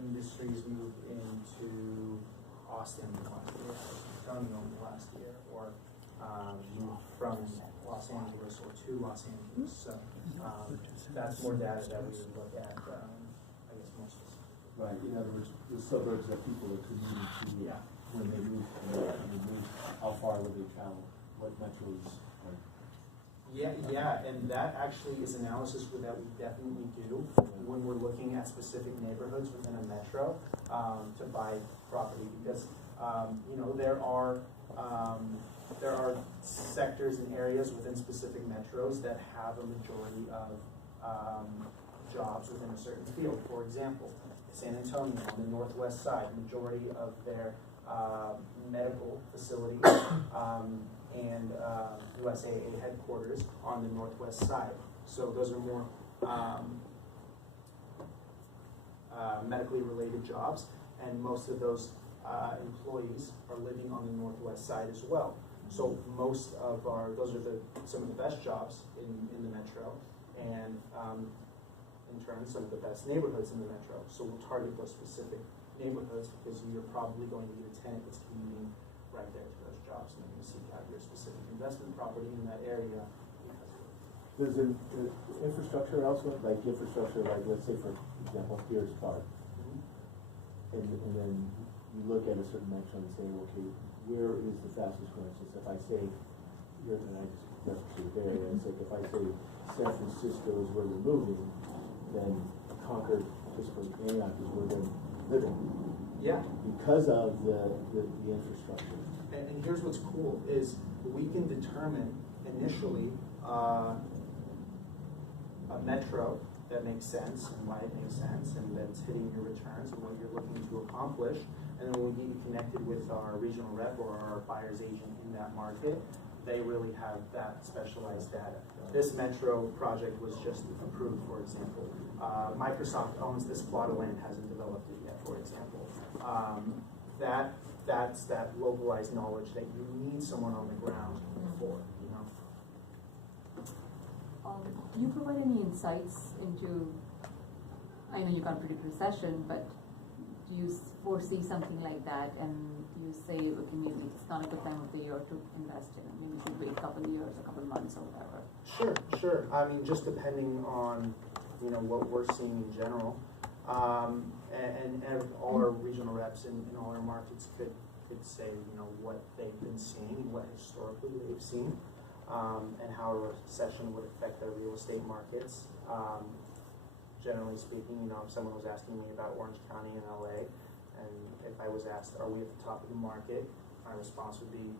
industries moved into Austin last year, Antonio last year, or moved from Los Angeles or to Los Angeles. So that's more data that we would look at, I guess, more specifically. Right. In other words, the suburbs that people are commuting to when they move from there. I mean, how far would they travel? What metros? Yeah, and that actually is analysis that we definitely do when we're looking at specific neighborhoods within a metro to buy property, because you know, there are sectors and areas within specific metros that have a majority of jobs within a certain field. For example, San Antonio on the northwest side, majority of their medical facilities and USAA headquarters on the northwest side. So those are more medically related jobs, and most of those employees are living on the northwest side as well. So most of those are some of the best jobs in the metro, and in turn some of the best neighborhoods in the metro. So we'll target those specific neighborhoods because you're probably going to be a tenant that's commuting right there to those jobs, and you're going to seek out your specific investment property in that area. There's an infrastructure elsewhere, like infrastructure, like let's say for example, Pierce Park, and then you look at a certain metro and say, okay, where is the fastest growing? So if I say, here tonight, just reference to the Bay Area, it's like if I say San Francisco is where we're moving, then Concord, Pittsburgh, Antioch is where they're living. Yeah. Because of the infrastructure. And here's what's cool is we can determine initially a metro that makes sense and why it makes sense and that's hitting your returns and what you're looking to accomplish. And then when we get you connected with our regional rep or our buyer's agent in that market, they really have that specialized data. This metro project was just approved, for example. Microsoft owns this plot of land, hasn't developed it yet, for example. That's that localized knowledge that you need someone on the ground for, you know. Do you provide any insights into, I know you can't predict recession, but do you foresee something like that, and you say, okay, maybe it's not a good time of the year to invest in, maybe you should wait a couple of years, a couple of months or whatever? Sure. I mean, just depending on, you know, what we're seeing in general. And all our regional reps in all our markets could say, you know, what they've been seeing, what historically they've seen, and how a recession would affect their real estate markets. Generally speaking, you know, if someone was asking me about Orange County and LA, and if I was asked, are we at the top of the market, my response would be,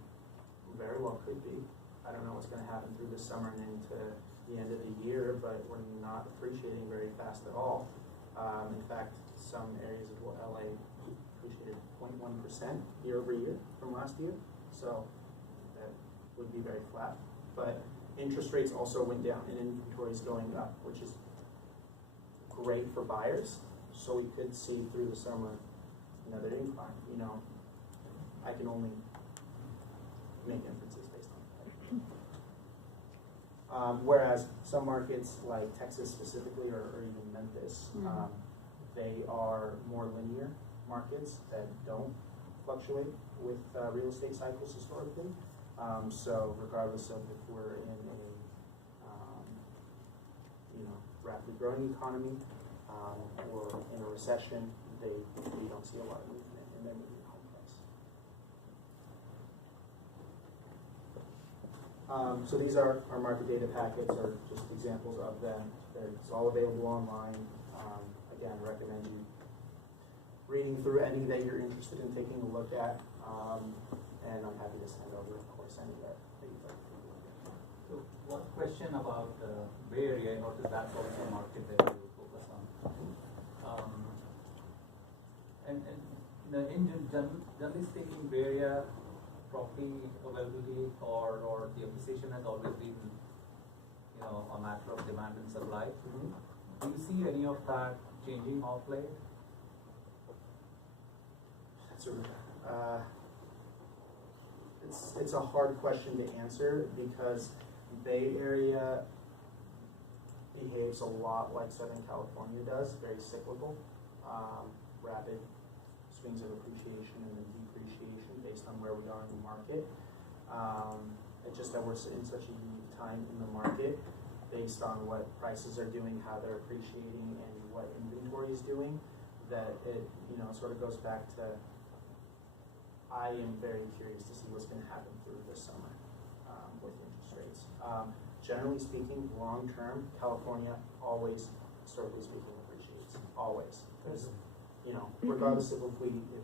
very well could be. I don't know what's going to happen through the summer and into the end of the year, but we're not appreciating very fast at all. In fact, some areas of LA appreciated 0.1% year over year from last year, so that would be very flat. But interest rates also went down and inventory is going up, which is great for buyers. So we could see through the summer another incline. You know, I can only make inferences based on that. Whereas some markets like Texas specifically, or even Memphis, they are more linear markets that don't fluctuate with real estate cycles historically. So regardless of if we're in a rapidly growing economy or in a recession, we don't see a lot of movement in their median home price. So these are our market data packets, are just examples of them. It's all available online. Again, I recommend you reading through any that you're interested in taking a look at, and I'm happy to send over, of course, any that you'd like to look at. So one question about Bay Area. I noticed that's also a market that you focus on. And generally speaking, Bay Area property availability or the appreciation has always been, you know, a matter of demand and supply. Do you see any of that changing of late? It's a hard question to answer because Bay Area behaves a lot like Southern California does, very cyclical, rapid swings of appreciation and then depreciation based on where we are in the market. It's just that we're in such a unique time in the market based on what prices are doing, how they're appreciating, and what inventory is doing, that it, you know, sort of goes back to, I am very curious to see what's going to happen through this summer with interest rates. Generally speaking, long term, California always, historically speaking, appreciates, always. Because, you know, regardless of if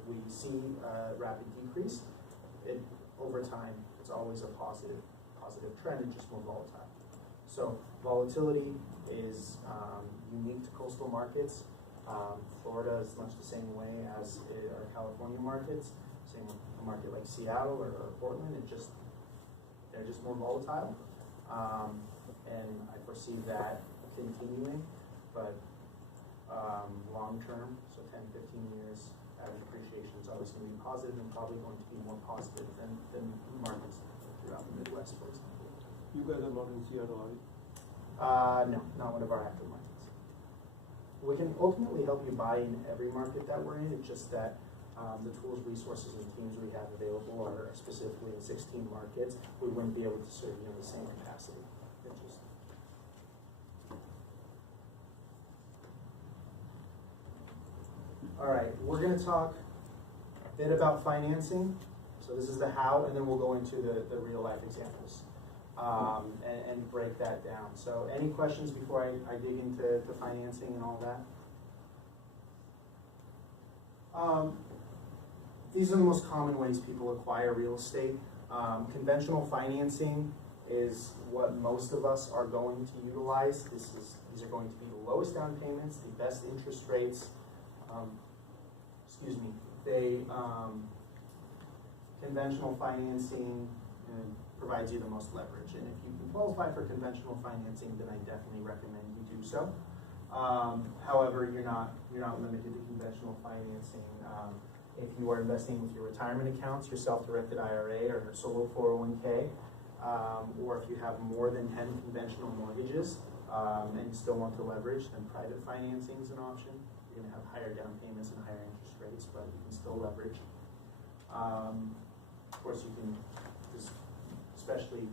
we see a rapid decrease, over time, it's always a positive trend, it's just more volatile. So volatility is unique to coastal markets. Florida is much the same way as our California markets. Same with a market like Seattle or Portland. They're just more volatile, and I foresee that continuing. But long term, so 10, 15 years, average appreciation is always going to be positive, and probably going to be more positive than markets throughout the Midwest, for example. You guys are not in Seattle, are you? No, not one of our active markets. We can ultimately help you buy in every market that we're in. It's just that the tools, resources, and teams we have available are specifically in 16 markets. We wouldn't be able to serve you in the same capacity. All right, we're going to talk a bit about financing. So this is the how, and then we'll go into the real life examples and break that down. So any questions before I dig into the financing and all that? These are the most common ways people acquire real estate. Conventional financing is what most of us are going to utilize. These are going to be the lowest down payments, the best interest rates. Conventional financing provides you the most leverage, and if you can qualify for conventional financing, then I definitely recommend you do so. However, you're not limited to conventional financing. If you are investing with your retirement accounts, your self-directed IRA or solo 401k, or if you have more than 10 conventional mortgages and you still want to leverage, then private financing is an option. You're going to have higher down payments and higher interest rates, but you can still leverage. Of course, you can, especially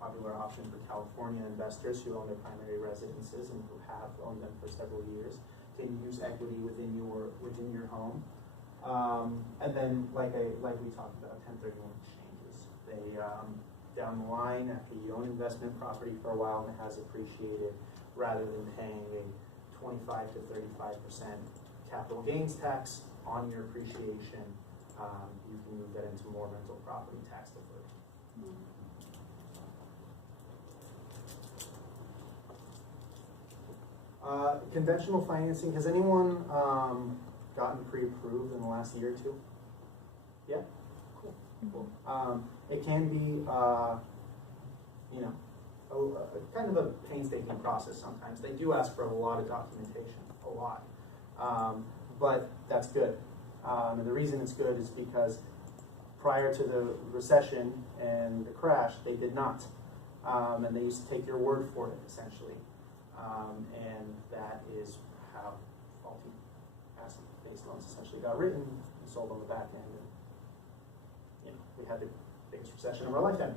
popular option for California investors who own their primary residences and who have owned them for several years, can use equity within your home. And then, like we talked about, 1031 exchanges. They down the line, after you own investment property for a while and it has appreciated, rather than paying a 25 to 35% capital gains tax on your appreciation, you can move that into more rental property tax deferred. Conventional financing, has anyone gotten pre-approved in the last year or two? Yeah? Cool. It can be, kind of a painstaking process sometimes. They do ask for a lot of documentation, a lot. But that's good. And the reason it's good is because prior to the recession and the crash, they did not. And they used to take your word for it, essentially. And that is how faulty asset-based loans essentially got written and sold on the back end. And, we had the biggest recession of our lifetime.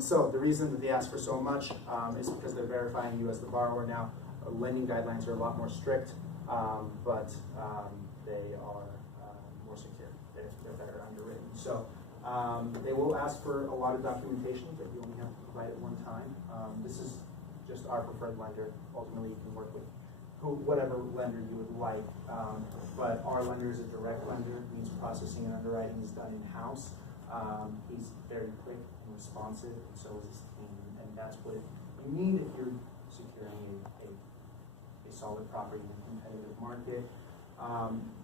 So the reason that they ask for so much is because they're verifying you as the borrower now. Lending guidelines are a lot more strict, but they are more secure. They're better underwritten. So they will ask for a lot of documentation, but you only have to provide it one time. This is just our preferred lender. Ultimately, you can work with whatever lender you would like. But our lender is a direct lender. It means processing and underwriting is done in-house. He's very quick and responsive, and so is his team. And that's what you need if you're securing a solid property in a competitive market.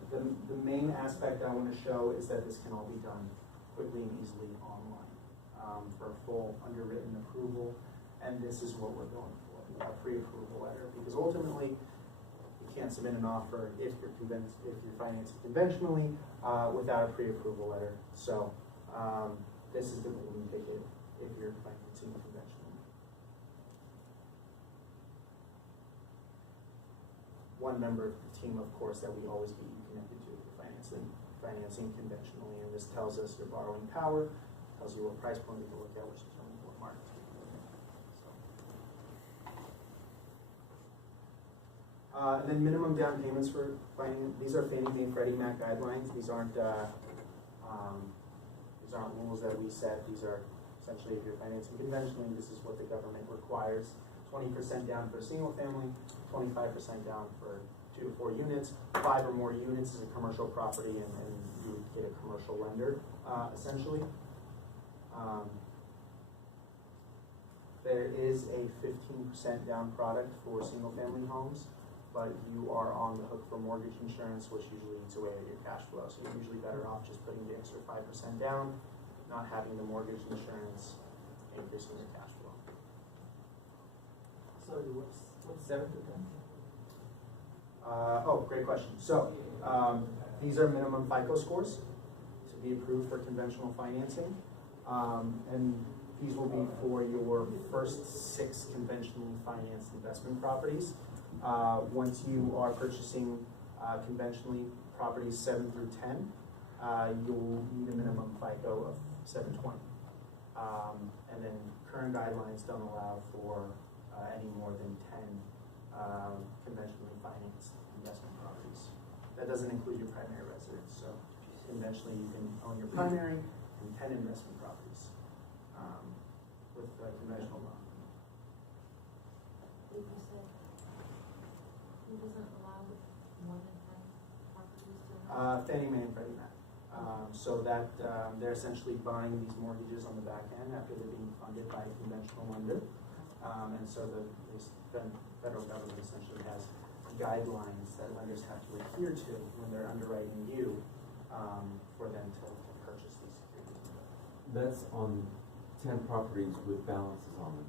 The main aspect I want to show is that this can all be done quickly and easily online for a full underwritten approval. And this is what we're going for, a pre-approval letter. Because ultimately, you can't submit an offer if you're financing conventionally without a pre-approval letter. So this is the golden ticket if you're financing conventionally. One member of the team, of course, that we always get you connected to financing conventionally, and this tells us your borrowing power, tells you what price point we can look at, which determines what markets we can look at. So. And then minimum down payments for financing. These are Fannie Mae, Freddie Mac guidelines. These aren't rules that we set. These are essentially, if you're financing conventionally, this is what the government requires. 20% down for a single family, 25% down for 2 to 4 units. 5 or more units is a commercial property, and you would get a commercial lender, essentially. There is a 15% down product for single family homes, but you are on the hook for mortgage insurance, which usually eats away at your cash flow. So you're usually better off just putting the extra 5% down, not having the mortgage insurance, increasing your cash flow. Sorry, what's 7 to 10? Oh, great question. So these are minimum FICO scores to be approved for conventional financing. And these will be for your first 6 conventionally financed investment properties. Once you are purchasing conventionally properties 7 through 10, you'll need a minimum FICO of 720. And then current guidelines don't allow for any more than 10 conventionally financed investment properties. That doesn't include your primary residence. So conventionally you can own your primary and 10 investment properties with a conventional loan. You said who doesn't allow more than 10 properties to Fannie Mae and Freddie Mac. So that they're essentially buying these mortgages on the back end after they're being funded by a conventional lender. And so the federal government essentially has guidelines that lenders have to adhere to when they're underwriting you for them to purchase these securities. That's on 10 properties with balances on them.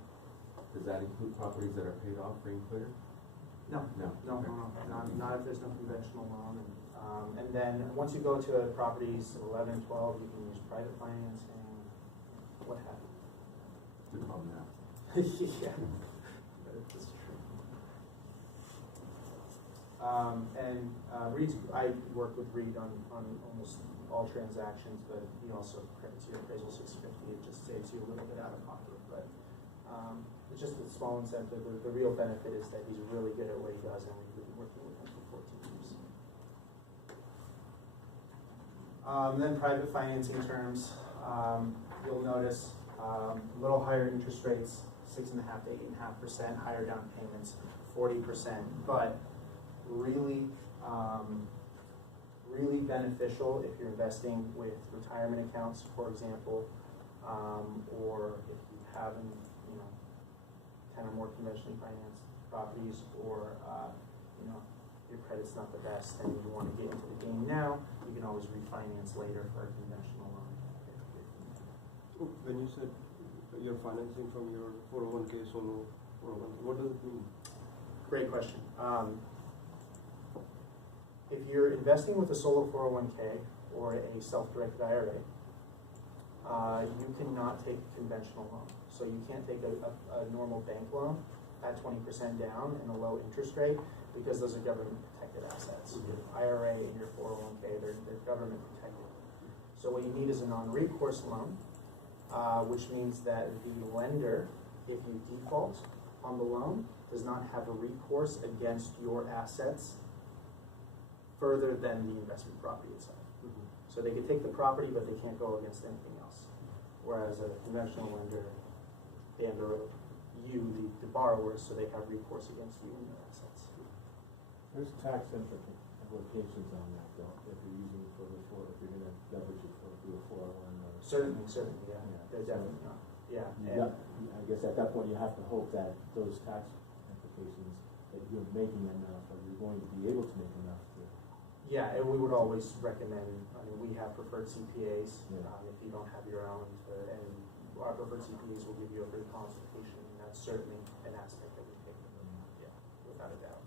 Does that include properties that are paid off free and clear? No, not if there's no conventional loan. And then once you go to properties 11, 12, you can use private financing, what have you. Good problem now. Yeah, that's true. I work with Reed on almost all transactions, but he also credits your appraisal 650. It just saves you a little bit out of pocket, but it's just a small incentive. The real benefit is that he's really good at what he does, and we've been working with him for 14 years. Then private financing terms, you'll notice a little higher interest rates, 6.5% to 8.5%, higher down payments, 40%, but really, really beneficial if you're investing with retirement accounts, for example, or if you haven't, 10 or more conventionally financed properties, or your credit's not the best and you want to get into the game now, you can always refinance later for a conventional loan. When you said you're financing from your 401k, solo 401k, what does it mean? Great question. If you're investing with a solo 401k or a self-directed IRA, you cannot take a conventional loan. So you can't take a normal bank loan at 20% down and a low interest rate, because those are government protected assets. Your IRA and your 401k, they're government protected. So what you need is a non-recourse loan, which means that the lender, if you default on the loan, does not have a recourse against your assets further than the investment property itself. So they can take the property, but they can't go against anything else. Whereas a conventional lender, they underwrote you, the borrowers, so they have recourse against you and your assets. There's tax implications on that, though, if you're using it for if you're going to leverage it for a 401 or... Certainly, yeah. They're definitely not. Yeah. I guess at that point you have to hope that those tax implications, that you're making enough, or you're going to be able to make enough to... Yeah, and we would always recommend, we have preferred CPAs, Yeah. if you don't have your own, and our preferred CPAs will give you a free consultation, and that's certainly an aspect that we take, yeah, without a doubt.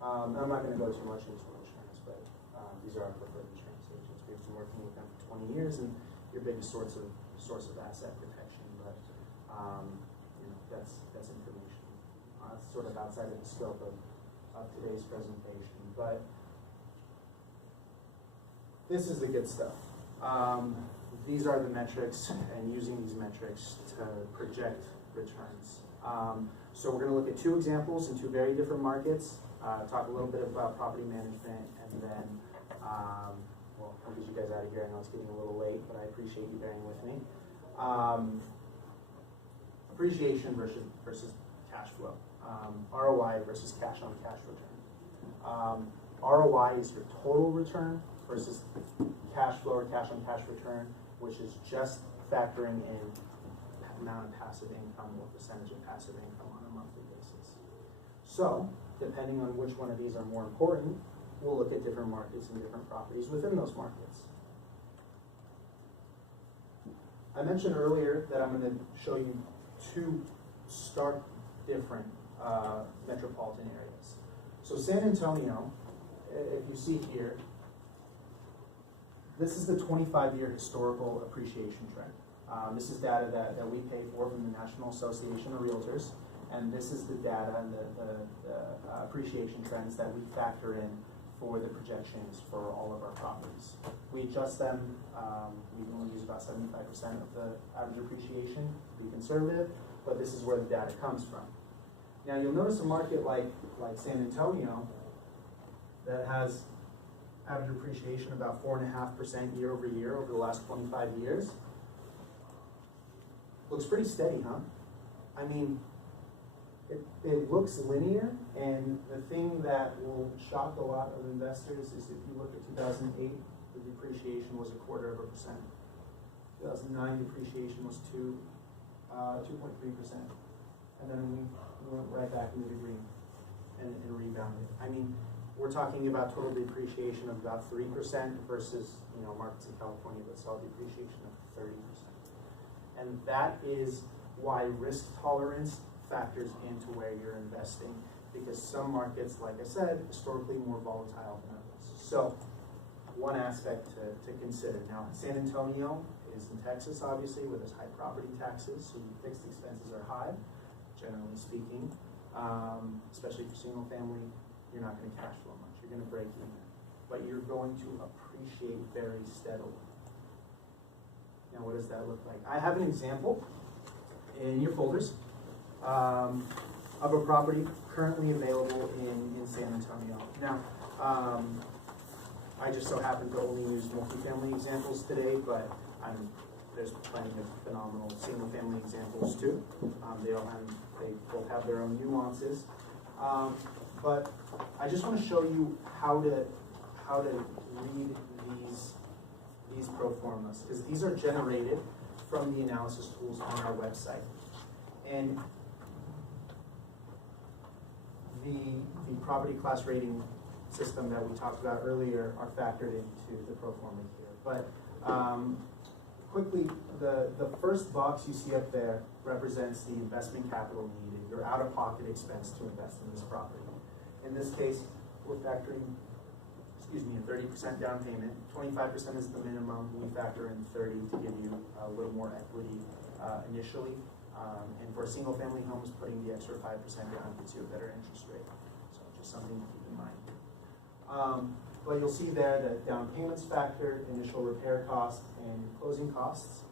I'm not going to go too much into insurance, but these are our preferred insurance agents. We've been working with them for 20 years, and your biggest source of asset protection. But that's information on it's sort of outside of the scope of today's presentation, but this is the good stuff. These are the metrics, and using these metrics to project returns. So we're going to look at two examples in two very different markets, talk a little bit about property management, and then, well, I'll get you guys out of here. I know it's getting a little late, but I appreciate you bearing with me. Appreciation versus cash flow. ROI versus cash on cash return. ROI is your total return versus cash flow or cash on cash return, which is just factoring in amount of passive income or percentage of passive income on a monthly basis. So, depending on which one of these are more important, we'll look at different markets and different properties within those markets. I mentioned earlier that I'm going to show you two stark different metropolitan areas. So San Antonio, if you see here, this is the 25-year historical appreciation trend. This is data that we pay for from the National Association of Realtors, and this is the data and the appreciation trends that we factor in for the projections for all of our properties. We adjust them, we only use about 75% of the average appreciation to be conservative, but this is where the data comes from. Now you'll notice a market like San Antonio that has average appreciation about 4.5% year over year over the last 25 years. Looks pretty steady, huh? I mean, it looks linear, and the thing that will shock a lot of investors is if you look at 2008, the depreciation was 0.25%. 2009 depreciation was 2.3%, and then we went right back into the green and rebounded. I mean, we're talking about total depreciation of about 3% versus markets in California that saw depreciation of 30%. And that is why risk tolerance factors into where you're investing, because some markets, like I said, historically more volatile than others. So one aspect to consider. Now, San Antonio is in Texas, obviously, with its high property taxes, so your fixed expenses are high, generally speaking. Especially for single family, you're not going to cash flow much. You're going to break even, but you're going to appreciate very steadily. Now, what does that look like? I have an example in your folders of a property currently available in San Antonio. Now, I just so happen to only use multifamily examples today, but there's plenty of phenomenal single-family examples too. They both have their own nuances, but I just want to show you how to read these pro formas, because these are generated from the analysis tools on our website. And the property class rating system that we talked about earlier are factored into the pro forma here. But quickly, the first box you see up there represents the investment capital needed, your out-of-pocket expense to invest in this property. In this case, we're factoring a 30% down payment. 25% is the minimum. We factor in 30 to give you a little more equity initially. And for single-family homes, putting the extra 5% down gives you a better interest rate. So just something to keep in mind. But you'll see there that down payments factored, initial repair costs, and closing costs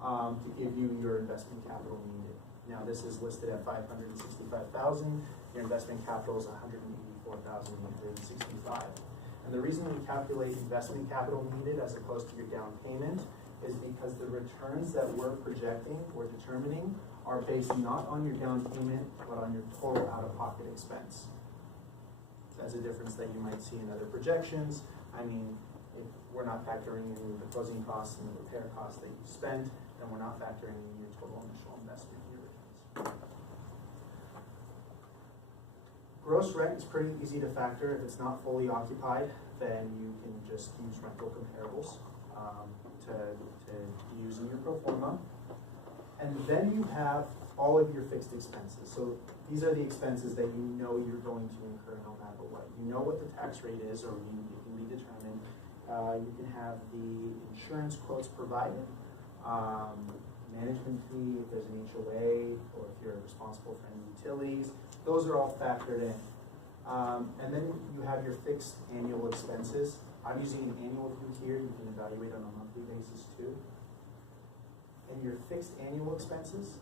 to give you your investment capital needed. Now this is listed at $565,000. Your investment capital is $184,865. And the reason we calculate investment capital needed as opposed to your down payment is because the returns that we're projecting or determining are based not on your down payment, but on your total out-of-pocket expense. That's a difference that you might see in other projections. I mean, if we're not factoring in the closing costs and the repair costs that you spent, then we're not factoring in your total initial investment in your returns. Gross rent is pretty easy to factor. If it's not fully occupied, then you can just use rental comparables to use in your pro forma. And then you have all of your fixed expenses. So these are the expenses that you know you're going to incur no matter what. You know what the tax rate is, or it can be determined. You can have the insurance quotes provided. management fee, if there's an HOA, or if you're responsible for any utilities, those are all factored in. And then you have your fixed annual expenses. I'm using an annual view here, you can evaluate on a monthly basis too. And your fixed annual expenses,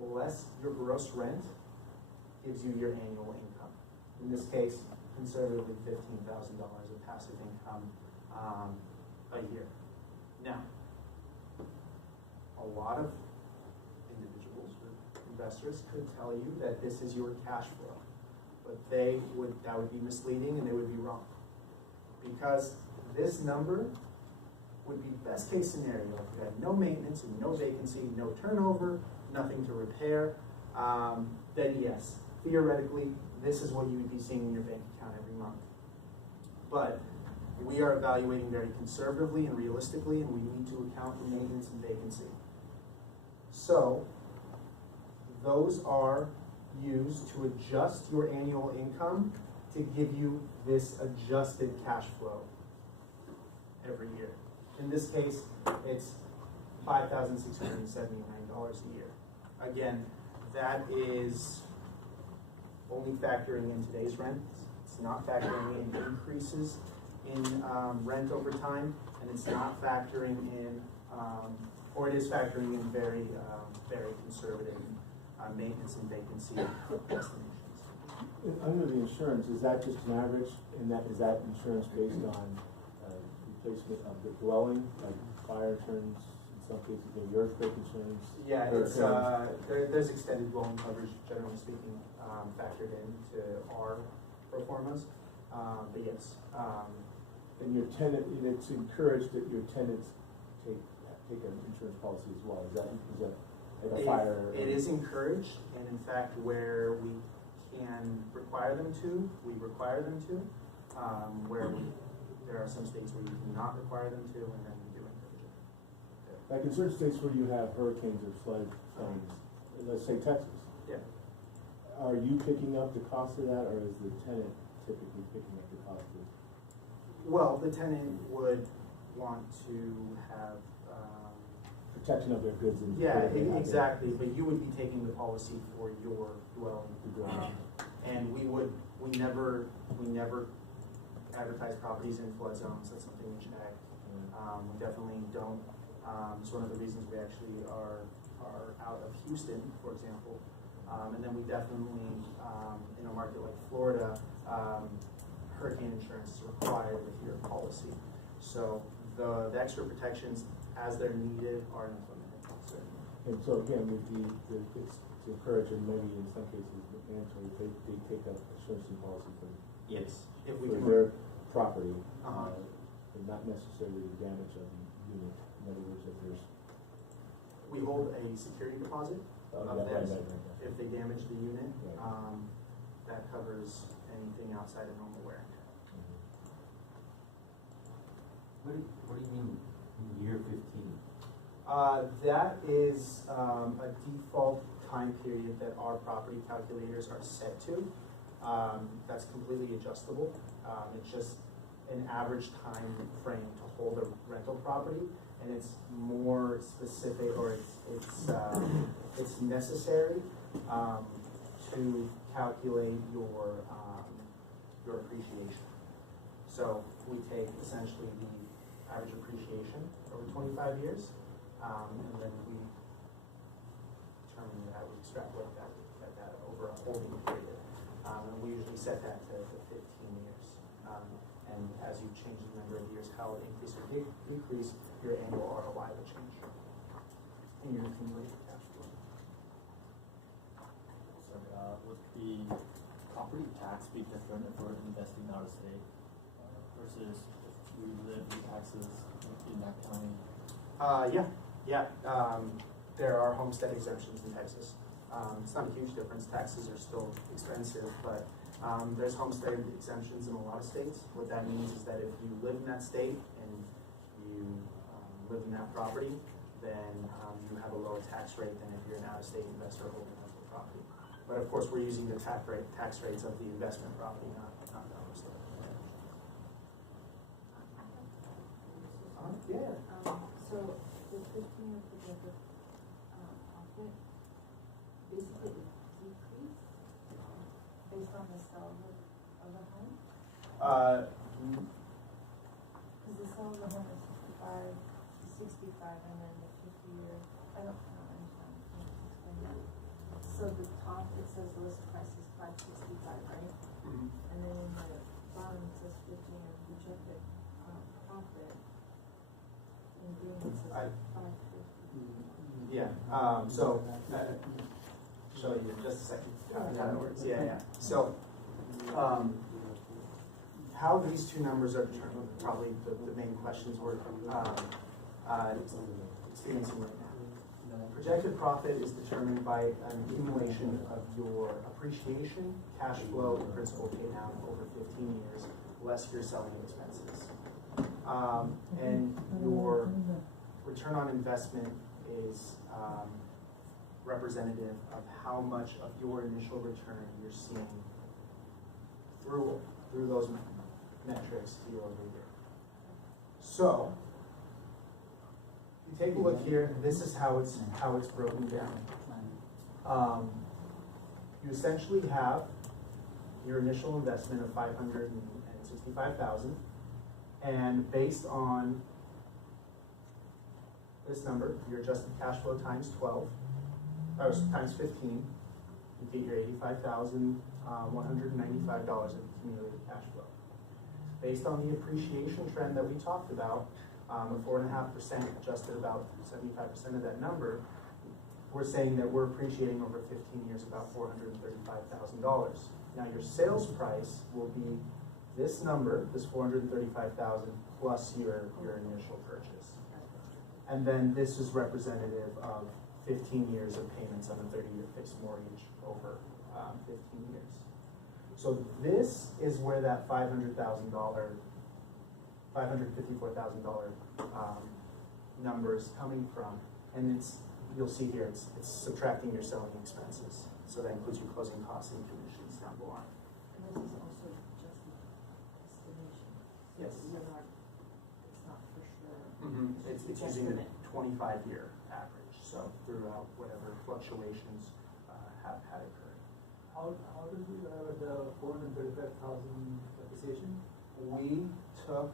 less your gross rent, gives you your annual income. In this case, conservatively $15,000 of passive income a year. Now, a lot of individuals or investors could tell you that this is your cash flow, but that would be misleading and they would be wrong. Because this number would be best case scenario if you had no maintenance and no vacancy, no turnover, nothing to repair, then yes, theoretically, this is what you would be seeing in your bank account every month. But we are evaluating very conservatively and realistically, and we need to account for maintenance and vacancy. So, those are used to adjust your annual income to give you this adjusted cash flow every year. In this case, it's $5,679 a year. Again, that is only factoring in today's rent. It's not factoring in increases in rent over time, and it's not factoring in, or it is factoring in very conservative maintenance and vacancy estimations. Under the insurance, is that just an average, and is that insurance based on replacement of the dwelling, like fire insurance, in some cases maybe earthquake insurance? Yeah, it's there's extended dwelling coverage, generally speaking, factored into our performance. But yes. And your tenant, and it's encouraged that your tenants take an insurance policy as well. Is that like a fire? It is encouraged, and in fact, where we can require them to, we require them to. There are some states where you cannot require them to, and then we do encourage it. Like in certain states where you have hurricanes or floodings, let's say Texas. Yeah. Are you picking up the cost of that, or is the tenant typically picking up the cost of it? Well, the tenant would want to have Protection of their goods and exactly. But you would be taking the policy for your dwelling, and we never advertise properties in flood zones. That's something we check. We definitely don't. It's one of the reasons we actually are out of Houston, for example. And then we definitely, in a market like Florida, hurricane insurance is required with your policy. So the extra protections, as they're needed, are implemented. And so again, it's to encourage, and maybe in some cases, mandatory, they take up insurance policy for Yes, if we for can. their property, and not necessarily the damage of the unit. In other words, if there's We hold a security deposit of theirs. If they damage the unit, that covers anything outside of normal wear and tear. What do you mean year 15? That is a default time period that our property calculators are set to. That's completely adjustable. It's just an average time frame to hold a rental property, and it's more specific, or it's necessary to calculate your appreciation. So we take essentially the average appreciation over 25 years, and then we determine that, we extrapolate that over a holding period. And we usually set that to 15 years. And as you change the number of years, how it increase or decrease, your annual ROI will change. And your accumulated cash flow. So, would the property tax be different if we're investing out of state versus if we live in taxes in that county? Yeah. There are homestead exemptions in Texas. It's not a huge difference. Taxes are still expensive, but there's homestead exemptions in a lot of states. What that means is that if you live in that state and you live in that property, then you have a lower tax rate than if you're an out-of-state investor holding rental property. But of course, we're using the tax rates of the investment property, not the homestead. So the 15-year projected Cause the sale is 165, 65, and then the 50-year, I don't understand, can you explain that? So the top, it says the list price is 565, right? Mhm. And then in the bottom, it says 50 and projected, profit. In green, it says I- 550. Yeah, so, show you in just a second, how that works, yeah. So, how these two numbers are determined, probably the main questions we're, experiencing right now. Projected profit is determined by an accumulation of your appreciation, cash flow, and principal pay down over 15 years, less your selling expenses. And your return on investment is representative of how much of your initial return you're seeing through those metrics year over year. So, you take a look here, this is how it's broken down. You essentially have your initial investment of $565,000, and based on this number, your adjusted cash flow times 12, or times 15, you get your $85,195 of accumulated cash flow. Based on the appreciation trend that we talked about, of 4.5%, adjusted about 75% of that number, we're saying that we're appreciating over 15 years about $435,000. Now your sales price will be this number, this $435,000 plus your initial purchase. And then this is representative of 15 years of payments on a 30-year fixed mortgage over 15 years. So this is where that $554,000 number is coming from, and you'll see here it's subtracting your selling expenses. So that includes your closing costs and commissions down below. And this is also just an estimation. Yes. It's not for sure. It's using the 25-year average, so throughout whatever fluctuations have occurred. How did you arrive at the 435,000 appreciation? We took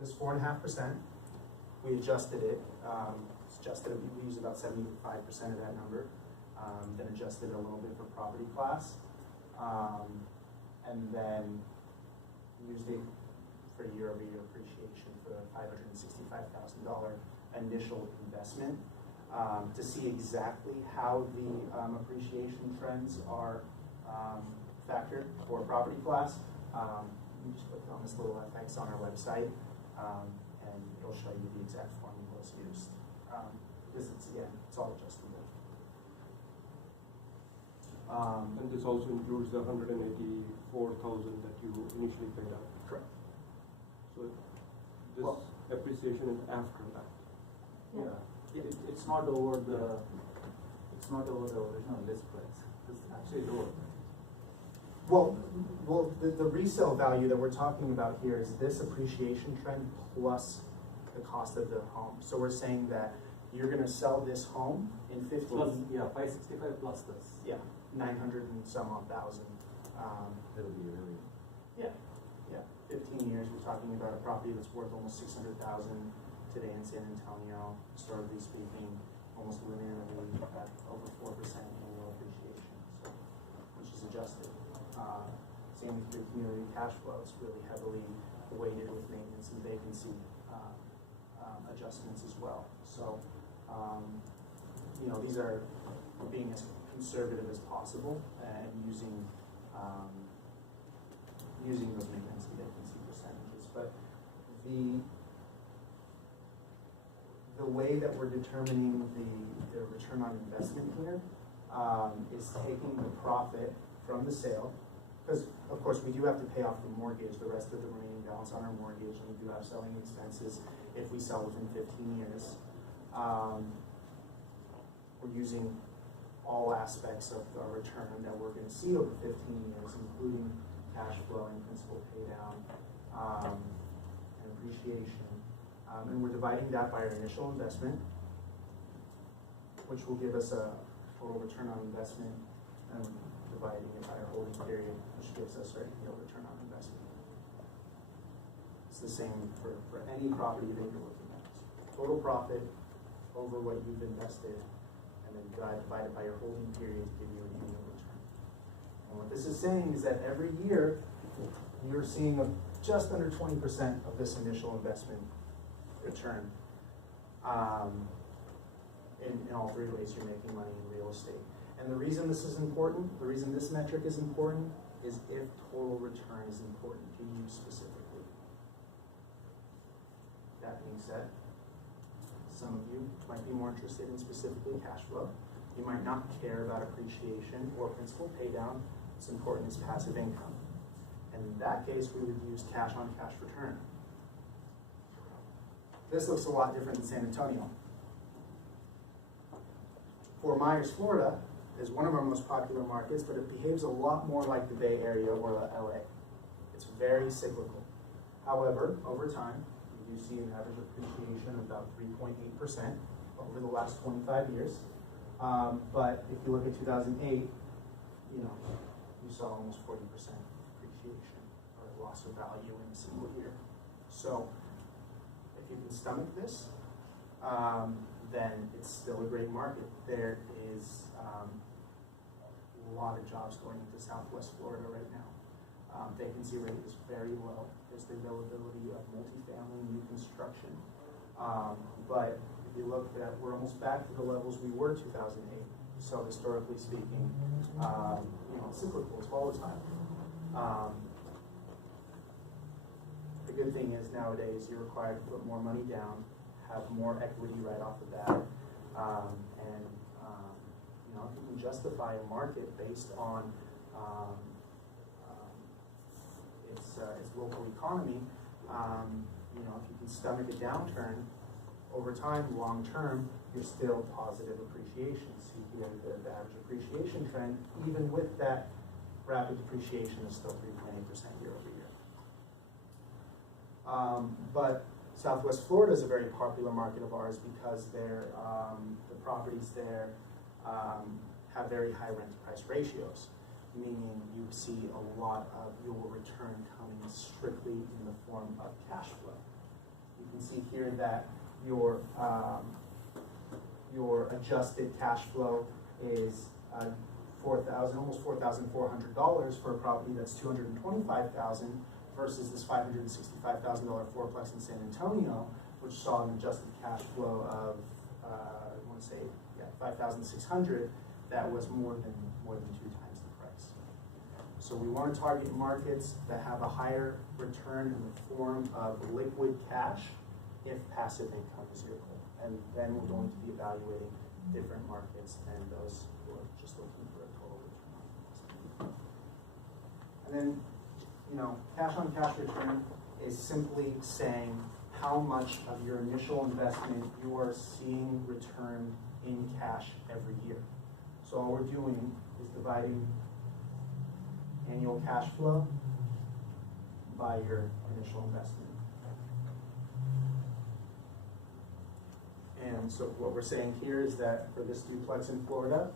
this 4.5%, we adjusted it, we used about 75% of that number, then adjusted it a little bit for property class, and then used it for year-over-year appreciation for the $565,000 initial investment, to see exactly how the appreciation trends are factored for property class. You just click on this little FX on our website, and it'll show you the exact formulas used. Because it's all adjustable. And this also includes the 184,000 that you initially paid out. Correct. So this Well- appreciation is after that. It's not over the original list price. It's actually lower. Well, the resale value that we're talking about here is this appreciation trend plus the cost of the home. So we're saying that you're going to sell this home in 15. Plus, 565 plus this. Yeah, 900 and some odd thousand. It'll be really. Yeah. 15 years. We're talking about a property that's worth almost 600,000 today in San Antonio. Historically speaking, almost linearly at over 4% annual appreciation, so which is adjusted. Same with your community cash flow. It's really heavily weighted with maintenance and vacancy adjustments as well. So, these are being as conservative as possible and using those maintenance and vacancy percentages. But the way that we're determining the return on investment here is taking the profit from the sale, because of course we do have to pay off the mortgage, the rest of the remaining balance on our mortgage, and we do have selling expenses if we sell within 15 years. We're using all aspects of the return that we're going to see over 15 years, including cash flow and principal pay down and appreciation. And we're dividing that by our initial investment, which will give us a total return on investment, and dividing it by our holding period, which which gives us our annual return on investment. It's the same for any property that you're looking at. Total profit over what you've invested, and then divided by your holding period to give you an annual return. And what this is saying is that every year, you're seeing just under 20% of this initial investment return. In all three ways, you're making money in real estate. And the reason this is important, the reason this metric is important, is if total return is important to you specifically. That being said, some of you might be more interested in specifically cash flow. You might not care about appreciation or principal pay down. What's important is passive income. And in that case, we would use cash on cash return. This looks a lot different than San Antonio. Fort Myers, Florida is one of our most popular markets, but it behaves a lot more like the Bay Area or LA. It's very cyclical. However, over time, we do see an average appreciation of about 3.8% over the last 25 years. But if you look at 2008, you saw almost 40% appreciation or loss of value in a single year. So if you can stomach this, then it's still a great market. There is a lot of jobs going into Southwest Florida right now. Vacancy rate is very low. There's the availability of multifamily new construction. But if you look at, we're almost back to the levels we were 2008. So historically speaking, it's cyclical, it's volatile. The good thing is nowadays you're required to put more money down, have more equity right off the bat, and if you can justify a market based on its local economy, if you can stomach a downturn over time, long term, you're still positive appreciation. See here, the average appreciation trend, even with that rapid depreciation, is still 3.8% year over year. But Southwest Florida is a very popular market of ours because the properties there have very high rent-to-price ratios, meaning you see a lot of your return coming strictly in the form of cash flow. You can see here that your adjusted cash flow is almost $4,400 for a property that's $225,000 versus this $565,000 fourplex in San Antonio, which saw an adjusted cash flow of $5,600. That was more than 2 times the price. So we want to target markets that have a higher return in the form of liquid cash if passive income is your goal. And then we're going to be evaluating different markets and those who are just looking for a total return on investment. And then, cash on cash return is simply saying how much of your initial investment you are seeing returned in cash every year. So all we're doing is dividing annual cash flow by your initial investment. And so what we're saying here is that for this duplex in Florida,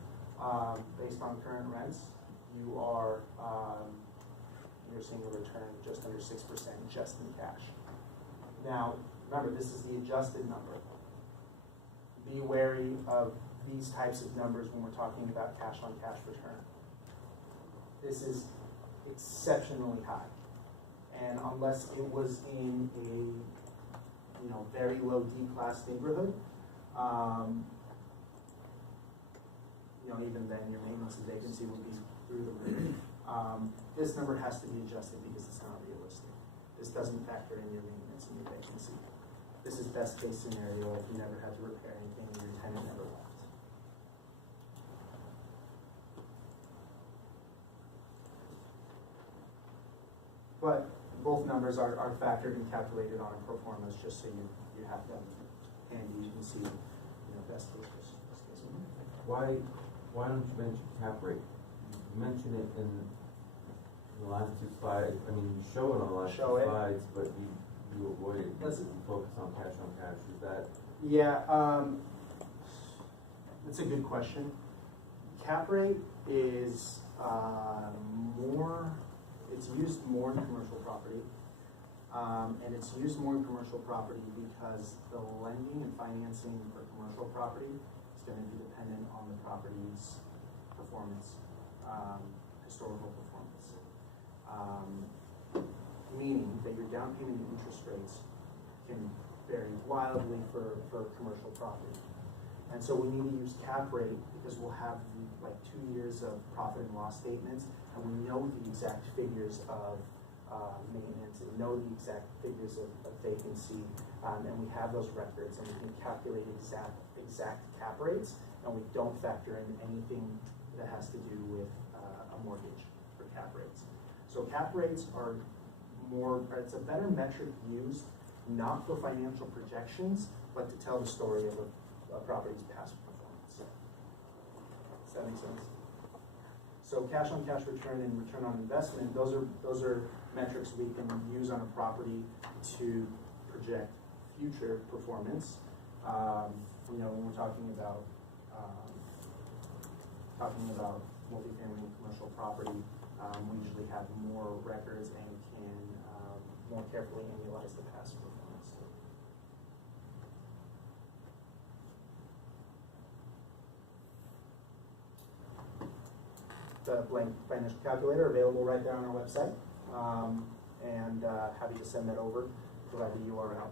based on current rents, you're seeing a return just under 6% just in cash. Now, remember, this is the adjusted number. Be wary of these types of numbers when we're talking about cash on cash return. This is exceptionally high. And unless it was in a very low D-class neighborhood, even then your maintenance and vacancy would be through the roof. This number has to be adjusted because it's not realistic. This doesn't factor in your maintenance and your vacancy. This is best case scenario if you never had to repair anything and your tenant never left. But both numbers are factored and calculated on pro formas just so you have them handy. You can see best case. Why don't you mention cap rate? You mention it in the last 2 slides. I mean, you show it on the last 2 slides, but you avoid it. You focus on cash. Is that? Yeah, that's a good question. Cap rate is more used more in commercial property. And it's used more in commercial property because the lending and financing for commercial property is going to be dependent on the property's performance, historical performance. Meaning that your down payment and interest rates can vary wildly for commercial property. And so we need to use cap rate because we'll have like 2 years of profit and loss statements, and we know the exact figures of maintenance and know the exact figures of vacancy, and we have those records, and we can calculate exact cap rates, and we don't factor in anything that has to do with a mortgage for cap rates. So cap rates are it's a better metric used not for financial projections, but to tell the story of a property's past performance. Does that make sense? So cash on cash return and return on investment, those are metrics we can use on a property to project future performance. You know, when we're talking about multifamily and commercial property, we usually have more records and can more carefully analyze the past performance. The blank financial calculator available right there on our website, and happy to send that over, provide the URL,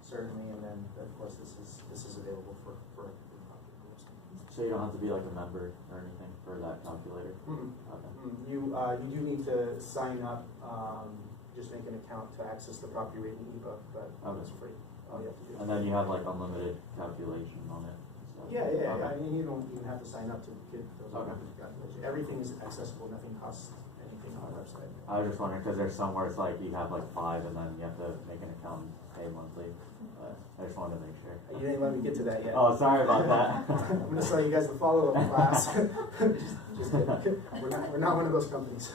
certainly, and then of course this is available for So you don't have to be like a member or anything for that calculator? Mm-hmm. Okay. Mm-hmm. You do need to sign up, just make an account to access the property rating ebook, but it's free. All you have to do. And then you have like unlimited calculation on it? So. Yeah. Okay. I mean, you don't even have to sign up to get those unlimited calculations. Everything is accessible. Nothing costs anything on the website. I was just wondering because there's somewhere it's like you have like 5 and then you have to make an account and pay monthly. I just wanted to make sure. You didn't let me get to that yet. Oh, sorry about that. I'm going to sell you guys the follow-up class. just kidding. We're not one of those companies.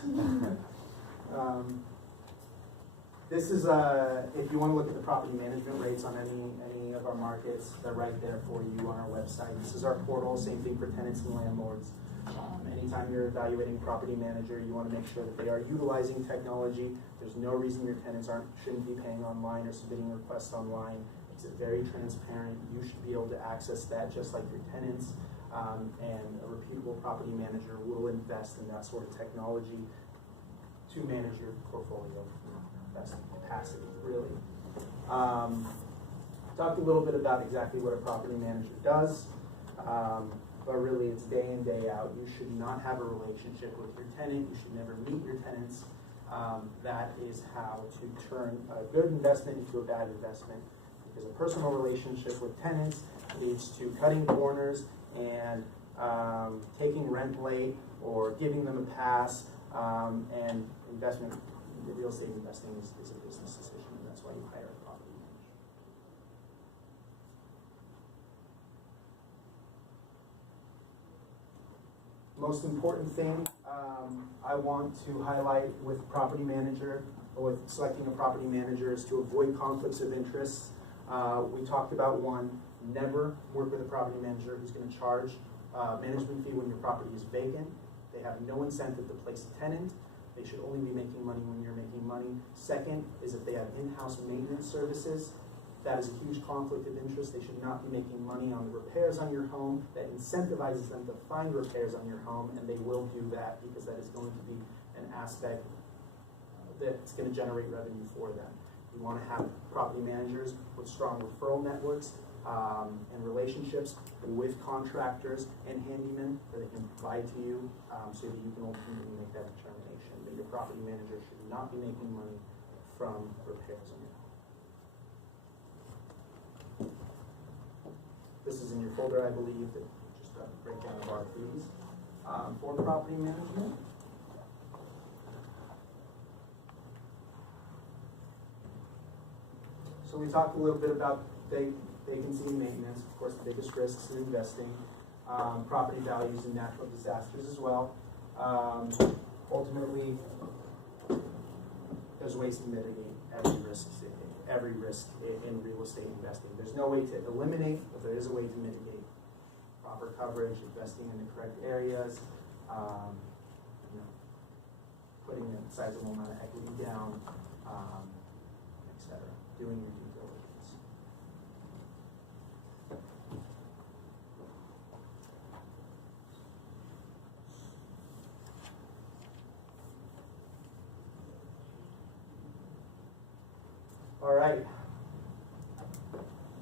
This is if you want to look at the property management rates on any of our markets, they're right there for you on our website. This is our portal. Same thing for tenants and landlords. Anytime you're evaluating property manager, you want to make sure that they are utilizing technology. There's no reason your tenants shouldn't be paying online or submitting requests online. Makes it very transparent. You should be able to access that just like your tenants. And a reputable property manager will invest in that sort of technology to manage your portfolio. That's capacity, really. Talked a little bit about exactly what a property manager does. But really it's day in, day out. You should not have a relationship with your tenant. You should never meet your tenants. That is how to turn a good investment into a bad investment. Because a personal relationship with tenants leads to cutting corners and taking rent late or giving them a pass. And real estate investing is a business decision, and that's why you hire a property manager. Most important thing I want to highlight with property manager, or with selecting a property manager, is to avoid conflicts of interest. We talked about one, never work with a property manager who's going to charge management fee when your property is vacant. They have no incentive to place a tenant. They should only be making money when you're making money. Second is if they have in-house maintenance services, that is a huge conflict of interest. They should not be making money on the repairs on your home. That incentivizes them to find repairs on your home, and they will do that because that is going to be an aspect that's going to generate revenue for them. You want to have property managers with strong referral networks and relationships with contractors and handymen that they can provide to you so that you can ultimately make that determination that your property manager should not be making money from repairs on your home. This is in your folder, I believe, that just a breakdown of our fees for property management. So we talked a little bit about vacancy and maintenance, of course, the biggest risks in investing, property values and natural disasters as well. Ultimately, there's ways to mitigate every risk in real estate investing. There's no way to eliminate, but there is a way to mitigate. Proper coverage, investing in the correct areas, putting sizable amount of equity down, et cetera, doing your due diligence. All right.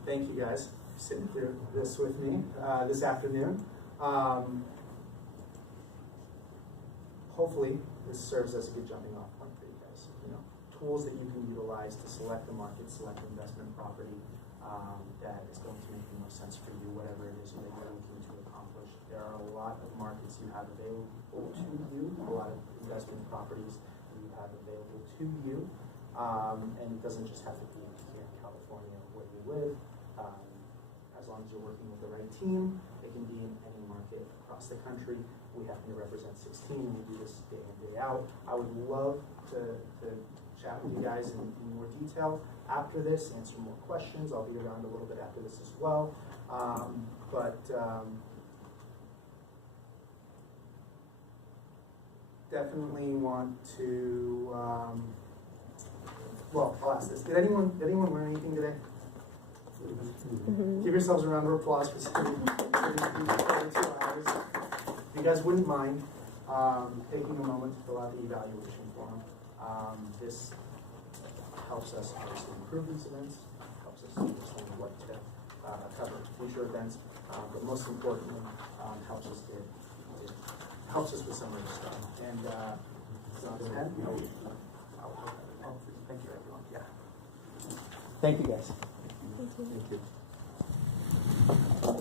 Thank you guys for sitting through this with me this afternoon. Hopefully, this serves as a good jumping off point for you guys. You know, tools that you can utilize to select the market, select investment property that is going to make the most sense for you, whatever it is that you're looking to accomplish. There are a lot of markets you have available to you, a lot of investment properties that you have available to you. And it doesn't just have to be here in California where you live. As long as you're working with the right team, it can be in any market across the country. We happen to represent 16, and we do this day in, day out. I would love to chat with you guys in more detail after this, answer more questions. I'll be around a little bit after this as well. Definitely want to, well, I'll ask this. Did anyone learn anything today? Give yourselves a round of applause for sitting 2 hours. If you guys wouldn't mind taking a moment to fill out the evaluation form. This helps us obviously improve these events, helps us understand what to cover future events, but most importantly, helps us with some of the stuff. And thank you, everyone. Yeah. Thank you, guys. Thank you.